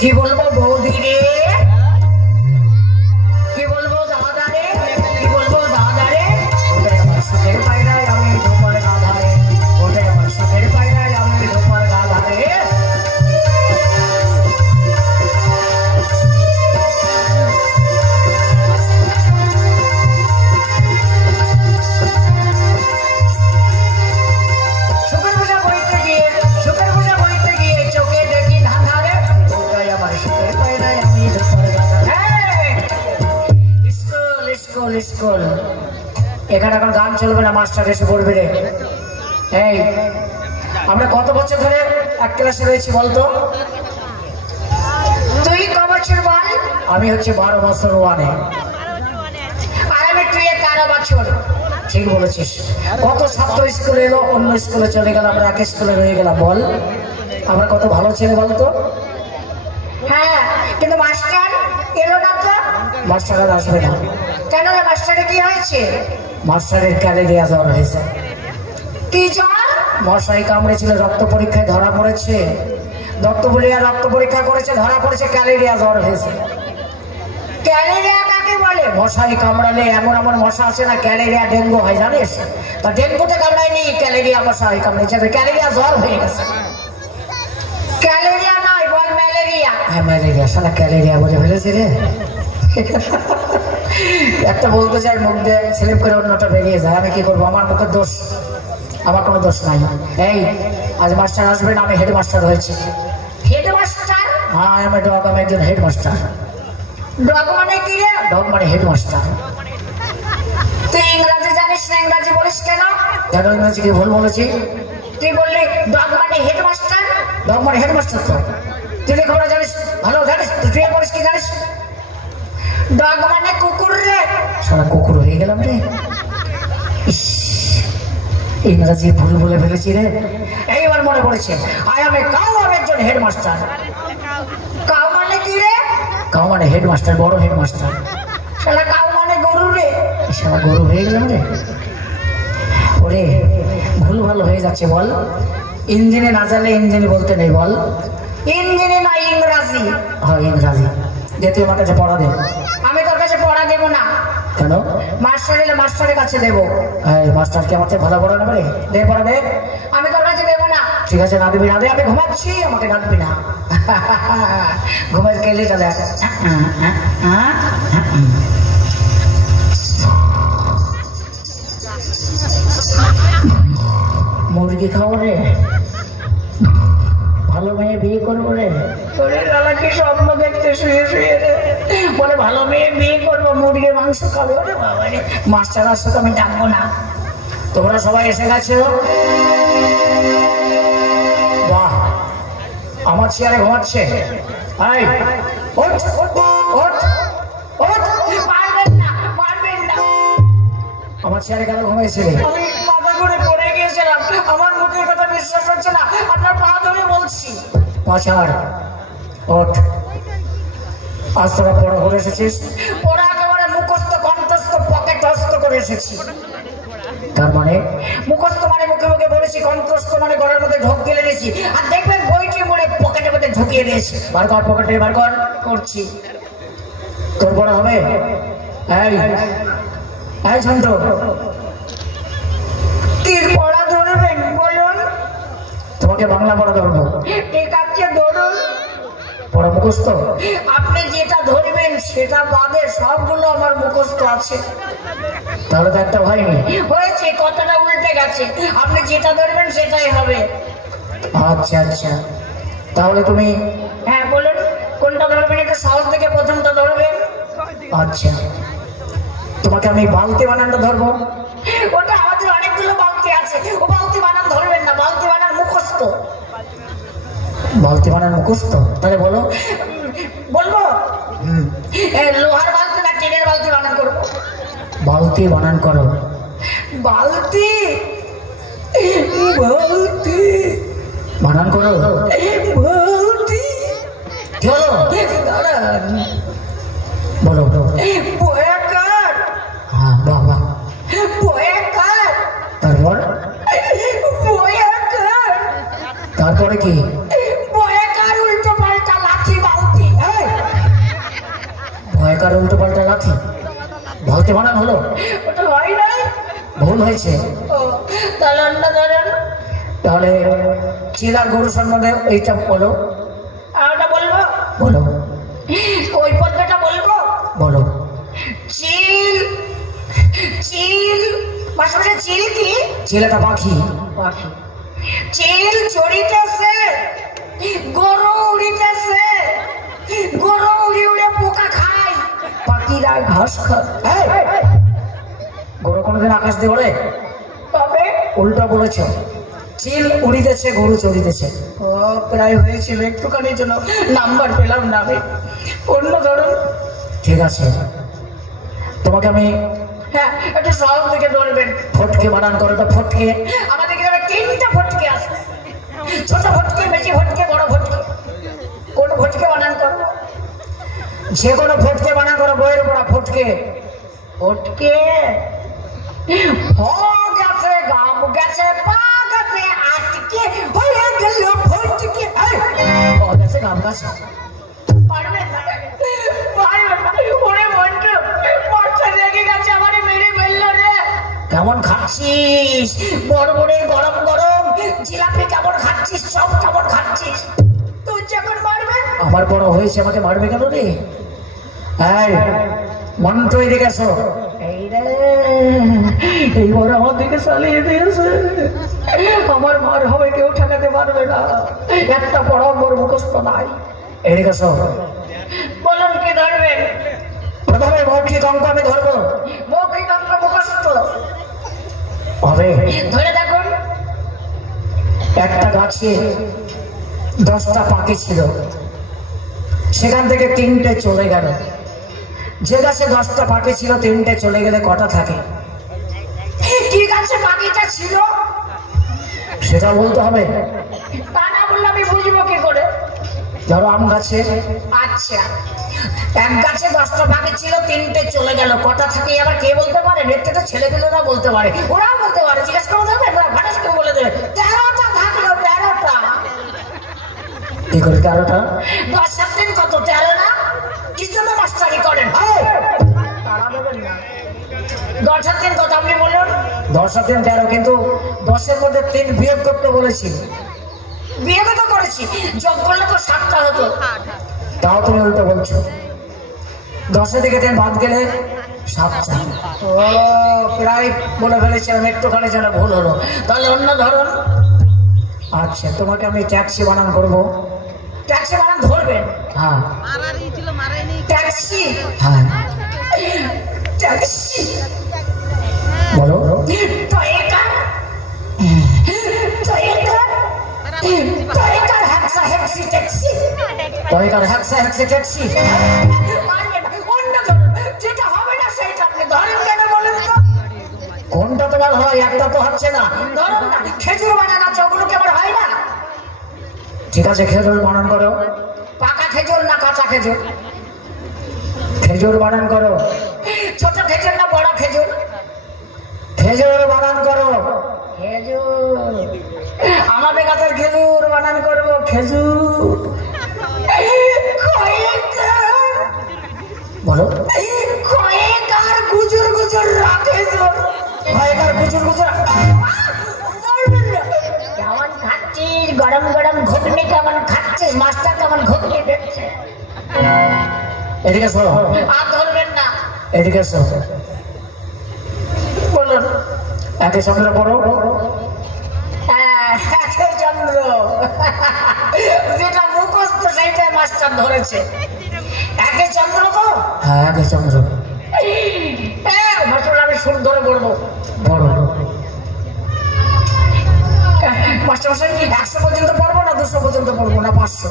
কি বলবো বৌদি রে, কি বলবো দাদা রে, কি বলবো দাদা রে, ওটাই আমার সুখের পায়রায় আমি ধোপার গাধা রে, ওটাই আমার সুখের পায়রায় আমি ধোপার গাধা রে। স্কুল এখানে এখন গান চলবে না, মাস্টার এসে পড়বে রে। এই আমরা কত বছর ধরে এক ক্লাসে রয়েছি বলতো? তুই ক বছর বল? আমি হচ্ছে 12 বছর ওয়ানে, আর আমি 13 বছর। ঠিক বলেছিস। কত ছাত্র স্কুলে এলো, অন্য স্কুলে চলে গেল, আমরা এক স্কুলে রয়ে গেলাম। বল আমরা কত ভালো ছেলে বলতো? হ্যাঁ, কিন্তু মাস্টার এলো না তো। মাস্টার আর আসবে না কেন? মাস্টারে কি হয়েছে? মাস্টারের ক্যালেরিয়া জ্বর হয়েছে। কি জ্বর? মশাই কামড়েছিল, রক্ত পরীক্ষায় ধরা পড়েছে। রক্ত পরীক্ষা করেছে, ধরা পড়েছে ক্যালেরিয়া জ্বর হয়েছে। ক্যালেরিয়া কাকে বলে? মশাই কামড়ালে এমন এমন মশা আছে না, ক্যালেরিয়া ডেঙ্গু হয় জানিস? তা ডেঙ্গুতে কামড়ায়নি, ক্যালেরিয়া মশাই কামড়েছে, ক্যালেরিয়া জ্বর হয়ে গেছে। ক্যালেরিয়া নয়, বল ম্যালেরিয়া। হ্যাঁ ম্যালেরিয়া, শালা ক্যালেরিয়া বলে ফেলেছি রে। একটা বলতে চাই, মুখ দিয়ে স্লিপ করে অন্যটা বেরিয়ে যায়। আমি কি করবো? আমার মুখের দোষ, আমার কোনো দোষ নাই। এই আজ মাস্টার আসবে না, আমি হেডমাস্টার হয়েছি। হেডমাস্টার? হ্যাঁ, আমি ডগ, আমি একজন হেডমাস্টার। ডগ মানে কি রে? ডগ মানে হেডমাস্টার। তুই ইংরাজি জানিস না, ইংরাজি বলিস কেন? কেন ইংরাজি কি ভুল বলেছি? তুই বললি ডগ মানে হেডমাস্টার। ডগ মানে হেডমাস্টার তো তুই লেখাপড়া জানিস, ভালো জানিস, তুই বলিস কি জানিস? ডগ মানে কুকুর রে। সারা কুকুর হয়ে গেলাম রে। ইংরাজি ভুল বলে ফেলেছি রে। এইবার মনে পড়েছে, আমি কাউ, আমি একজন হেডমাস্টার। কাউ মানে কি রে? কাউ মানে হেডমাস্টার, বড় হেডমাস্টার। শালা কাউ মানে গরু রে। শালা গরু হয়ে গেলাম রে। ওরে ভুল ভালো হয়ে যাচ্ছে। বল ইঞ্জিনে না জানলে ইঞ্জিনে বলতে নেই। বল ইঞ্জিনে না, ইংরাজি। হ্যাঁ ইংরাজি। যে তুই আমার কাছে পড়া দে। আমি তোর কাছে পড়া দেবো না। কেন? মাস্টার এলে মাস্টারের কাছে দেবো। মাস্টার কি আমার ভালো পড়া নেবে? দে পড়া দে। আমি তোর কাছে দেবো না। ঠিক আছে, না দিবি না দে, আমি ঘুমাচ্ছি, আমাকে ডাকবি না। ঘুমের কেলে চলে আসে। মুরগি খাবো রে, ভালো মেয়ে বিয়ে করবো রে। কি স্বপ্ন দেখতে শুয়ে শুয়ে রে, বলে ভালো মেয়ে বিয়ে করবো, মুরগির মাংস খাবে। ওরে বাবা রে, মাস্টার আসছে তো আমি ডাকবো না। তোমরা সবাই এসে গেছো? বাহ, আমার চেয়ারে ঘুমাচ্ছে। আমার চেয়ারে কেন ঘুমাইছে? আমি মাথা ঘুরে পড়ে গিয়েছিলাম, আমার মুখের কথা বিশ্বাস হচ্ছে না, আপনার পা ধরে বলছি। পাছাড় ওঠ। আজ তোরা পড়া করে এসেছিস? পড়া একেবারে মুখস্থ, কণ্ঠস্থ, পকেটস্থ করে এসেছি। তার মানে মুখস্থ মানে মুখে মুখে বলেছি, কণ্ঠস্থ মানে ঘরের মধ্যে ঢোক গেলে নিয়েছি, আর দেখবেন বইটি মনে পকেটের মধ্যে ঢুকিয়ে দিয়েছি। বার কর পকেটে, বার কর। করছি। তোর পড়া হবে? এই শান্ত, তীর পড়া ধরবেন বলুন? তোমাকে বাংলা পড়া ধরবো। ঠিক আছে ধরুন। পড়া মুখস্থ? আপনি যেটা ধরবেন সেটা বাদে সবগুলো আমার মুখস্থ আছে। তাহলে তো একটা হয়নি। হয়েছে, কথাটা উল্টে গেছে। আপনি যেটা ধরবেন সেটাই হবে। আচ্ছা আচ্ছা, তাহলে তুমি? হ্যাঁ বলুন, কোনটা ধরবেন? একটু সহজ থেকে প্রথমটা ধরবেন। আচ্ছা, তোমাকে আমি বালতি বানানটা ধরবো। ওটা আমাদের অনেকগুলো বালতি আছে, ও বালতি বানান ধরবেন না, বালতি বানান মুখস্থ। বালতি বানান মুখস্থ? তাহলে বলো। বলবো? লোহার বালতি না টিনের বালতি বানান করো? বালতি বানান করো। বালতি, বালতি বানান করো। বালতি। কি হলো? বলো। হ্যাঁ, বাহ বাহ। তারপর? তারপরে কি? উল্টো পাল্টা লাঠি বালতি। একার উল্টো পাল্টা লাঠি বলতে বানান হলো ওটা হয় নাই, ভুল হয়েছে। ও তাহলে অন্য ধরেন। তাহলে চিল আর গরু সম্বন্ধে এইটা বলো। আর ওটা বলবো, বলো ওই পদ্মটা বলবো। বলো। চিল চিল মাসে চিল কি? চিলাটা পাখি। পাখি। চিল চড়িতেছে, গরু উড়িতেছে, গরু উড়ি উড়ে পোকা খায়, পাখিরা ঘাস খায়। গরু কোনোদিন আকাশ দিয়ে ওড়ে? তবে উল্টা বলেছ। চিল উড়িতেছে, গরু চড়িতেছে। ও প্রায় হয়েছিল, একটুখানির জন্য নাম্বার পেলাম না আমি। অন্য ধরুন। ঠিক আছে, তোমাকে আমি হ্যাঁ একটু সহজ থেকে ধরবেন। ফটকে বানান করো তো। ফটকে আমাদের গ্রামে 3টা ফটকে আছে, ছোট ফটকে, বেশি ফটকে, বড় ফটকে। কোন ফটকে বানান করবো? যে কোনো ফটকে বানান করো। বইয়ের পড়া ফটকে। ফটকে হ গেছে, গাম গেছে, পা গেছে, আটকে হয়ে গেল ফটকে। গেছে গাম গাছে। পারবেন না, পারবেন না। ওরে মন্টু, বাচ্চা রেগে গেছে, আমারে মেরে ফেললো রে। কেমন খাচ্ছিস? বড় বড় গরম গরম জিলাপি কেমন খাচ্ছিস? সব কেমন খাচ্ছিস? তুই যখন মারবেন আমার বড় হয়েছে, আমাকে মারবে কেন রে? এই মন্টু এদিকে এসো। এই রে, এইবার আমার দিকে চালিয়ে দিয়েছে। আমার মার হবে, কেউ ঠেকাতে পারবে না। একটা পড়া মোর মুখস্থ নাই। এদিকে এসো। বলুন কি ধরবেন? প্রথমে মৌখিক অঙ্ক আমি ধরবো। মৌখিক অঙ্ক মুখস্থ হবে। ধরে দেখুন। একটা গাছে 10টা পাখি ছিল, সেখান থেকে 3টে চলে গেল। যে গাছে 10টা পাখি ছিল, 3টে চলে গেলে কটা থাকে? কি গাছে পাখিটা ছিল সেটা বলতে হবে। তা না বললে আমি বুঝবো কি করে? ধরো আম গাছে আচ্ছা, এক গাছে 10টা পাখি ছিল, 3টে চলে গেল, কটা থাকে? আবার কে বলতে পারে? নেটে তো ছেলেগুলোরা বলতে পারে, ওরাও বলতে পারে। জিজ্ঞেস করে দেবে, ভাটাস করে বলে দেবে 13টা থাকলো, 13টা। কি করে 13টা? 10 আর 3 কত? 13 না? কি জন্য মাস্টারি করেন? তারা দেবেন না। 10 আর 3 কত আপনি বলুন? 10 আর 3 13, কিন্তু 10-এর মধ্যে 3 বিয়োগ করতে বলেছি। বিয়ে তো করেছি, যোগ করলে তো 7টা হতো। তাও তুমি উল্টো বলছো। 10 থেকে 3 বাদ গেলে 7টা। ও প্রায় বলে ফেলেছিলাম, একটুখানি যেন ভুল হলো। তাহলে অন্য ধরুন। আচ্ছা, তোমাকে আমি ট্যাক্সি বানান করবো। ট্যাক্সি বানান ধরবেন? হ্যাঁ। ট্যাক্সি, হ্যাঁ ট্যাক্সি, বলো। টয়েকার, টয়েকার, টয়েকার হ্যাকসা হ্যাকসি ট্যাক্সি। টয়কার হ্যাকসা হ্যাকসি ট্যাক্সি। পারবেন না, অন্য ধরুন। যেটা হবে না সেটা আপনি ধরেন কেন বলুন তো? কোনটা তোমার হয়? একটা তো হচ্ছে না। ধরুন না, খেজুর বানান আছে, ওগুলো কি আবার হয় না? ঠিক আছে, খেজুর বানান করো। পাকা খেজুর না কাঁচা খেজুর? খেজুর বানান করো। ছোট খেজুর না বড় খেজুর? খেজুর বানান করো। খেজুর, আমাদের গাছের খেজুর বানান করবো। খেজুর, বলো। কয়েকার গুজুর গুজুর খেজুর। কয়েকার গুজুর গুজুর। কেমন খাচ্ছিস? গরম গরম ঘুগনি কেমন খাচ্ছিস? মাস্টার কেমন ঘুগনি দিচ্ছে? এদিকে এসো। আর ধরবেন না। এদিকে এসো। বলুন। একে চন্দ্র পড়ো। একে চন্দ্র, যেটা মুখস্থ সেইটাই মাস্টার ধরেছে। একে চন্দ্র তো? হ্যাঁ, একে চন্দ্র। মাস্টার আমি সুর ধরে পড়বো। বড় মাস্টার মশাই 100 পর্যন্ত পড়বো না 200 পর্যন্ত পড়বো না 500?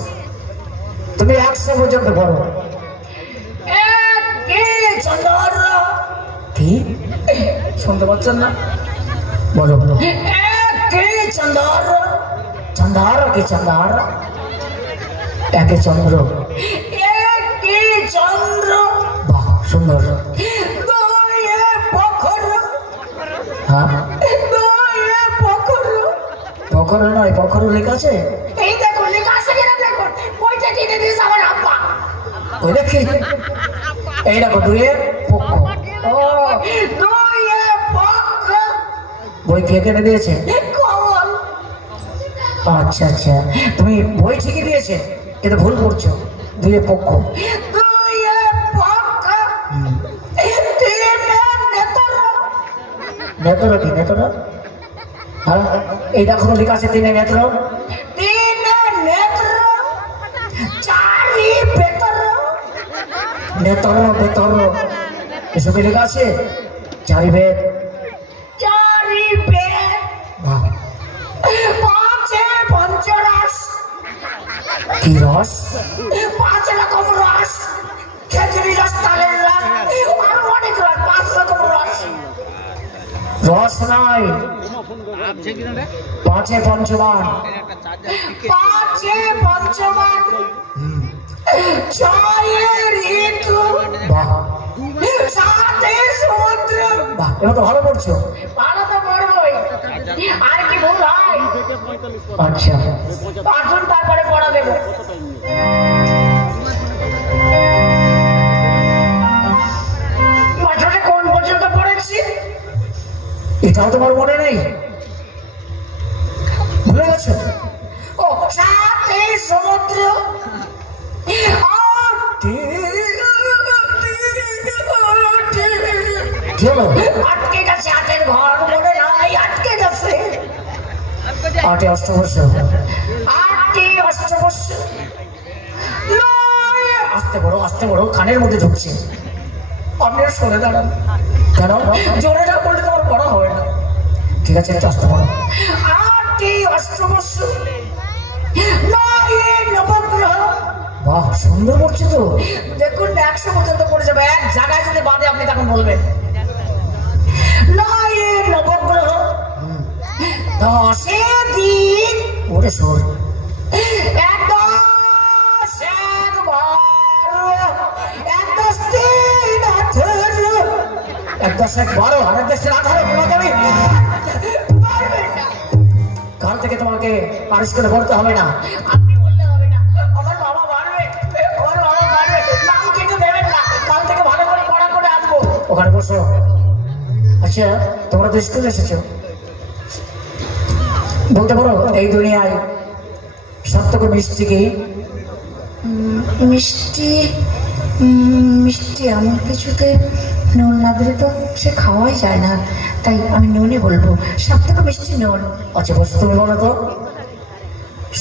তুমি 100 পর্যন্ত পড়ো। চন্দ্র, কি শুনতে পাচ্ছেন না? বলো। চন্দ্র, চন্দ্র কি? চন্দ্র একে চন্দ্র। চন্দ্র, বাহ, সুন্দর। হ্যাঁ, পখর নয়, পখর লেখা আছে। এই দেখুন লেখা আছে কিনা দেখুন, বইটা কিনে দিয়েছে আমার আব্বা। ওই দেখি। এই দেখো দুয়ে পক্ষ। ও দুয়ে পক্ষ বই কে কেনে দিয়েছে? কমল। আচ্ছা আচ্ছা, তুমি বই ঠিকই দিয়েছে কিন্তু ভুল করছো। দুয়ে পক্ষ। দুয়ে পক্ষ তিনে নেতর। নেত্র কি নেত্র? হ্যাঁ এই দেখো লেখা আছে তিনে নেত্র। তিনে নেত্র চারি বেতর। নেত্র বেতর এসব লেখা আছে। চারি বেদ। চারি বেদ বাহ, পাঁচে পঞ্চরস। কি রস? 5 রকম রস। খেজুরি রস, তালের রস, আর অনেক রস। 5 রকম রস। রস নাই, পাঁচে পঞ্চমান। 5 পঞ্চমান। 6 ঋতু। বাহ 7 সমুদ্র। বাহ, এবার তো ভালো করছো। ভালো তো পড়বই, আর কি ভুল হয়? আচ্ছা আসুন তারপরে পড়া দেবো। বছরে কোন পর্যন্ত পড়েছি? এটাও তোমার মনে নেই? ভুলে গেছো? ও 7 সমুদ্র। কি হলো? আটকে গেছে, 8 ঘর মনে নাই, আটকে গেছে। আটে অষ্টবর্ষ। 8 অষ্টবর্ষ। আস্তে বড় কানের মধ্যে ঢুকছে। আপনিও সরে দাঁড়ান। কেন? জোরে না বললে তোমার বড় হবে না। ঠিক আছে একটু আস্তে বড়। 8 অষ্টবর্ষ। 9 নবগ্রহ। বাহ সুন্দর করছে তো। দেখুন 100 পর্যন্ত পড়ে যাবে, এক জায়গায় যদি বাদে আপনি তখন বলবেন। 9 নবগ্রহ। 10 দিন। ওরে সোর। 1 10 1 12 1 10 3 18। 1 10 1 12 আর 1 10 18 তোমাকে আমি পারবেন না। কাল থেকে তোমাকে পারিশ করে পড়তে হবে না। আপনি বললে হবে না, আমার বাবা পারবে, আমার বাবা পারবে। নাম কেটে দেবেন না, কাল থেকে ভালো করে পড়া করে আসবো। ওখানে বসো। আচ্ছা তোমরা তো স্কুলে এসেছো, বলতে পারো এই দুনিয়ায় সব থেকে মিষ্টি কি? মিষ্টি মিষ্টি আমার কিছুতে নুন না দিলে তো সে খাওয়াই যায় না, তাই আমি নুনই বলবো। সব থেকে মিষ্টি নুন। আচ্ছা বসো, তুমি বলো তো।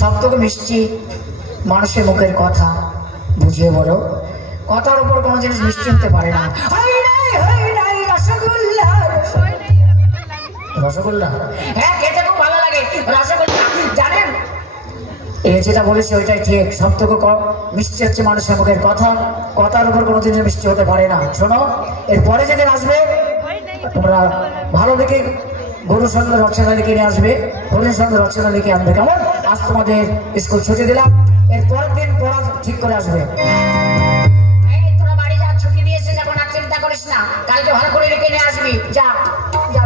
সব থেকে মিষ্টি মানুষের মুখের কথা, বুঝিয়ে বলো। কথার উপর কোনো জিনিস মিষ্টি হতে পারে না। হাই নাই রসগোল্লা। রসগোল্লা? হ্যাঁ, খেতে খুব ভালো লাগে রসগোল্লা, জানেন? এই যেটা বলেছি ওইটাই ঠিক। সব থেকে কম মিষ্টি হচ্ছে মানুষের মুখের কথা। কথার উপর কোনো জিনিস মিষ্টি হতে পারে না। শোনো, এরপরে যেদিন আসবে তোমরা ভালো দেখে গরু সঙ্গে রচনা লিখে নিয়ে আসবে, হরিণ সঙ্গে রচনা লিখে আনবে। কেমন? আজ তোমাদের স্কুল ছুটি দিলাম, এর পরের দিন পড়া ঠিক করে আসবে। এই তোরা বাড়ি যা, ছুটি দিয়েছে যখন আর চিন্তা করিস না, কালকে ভালো করে লিখে নিয়ে আসবি। যা যা।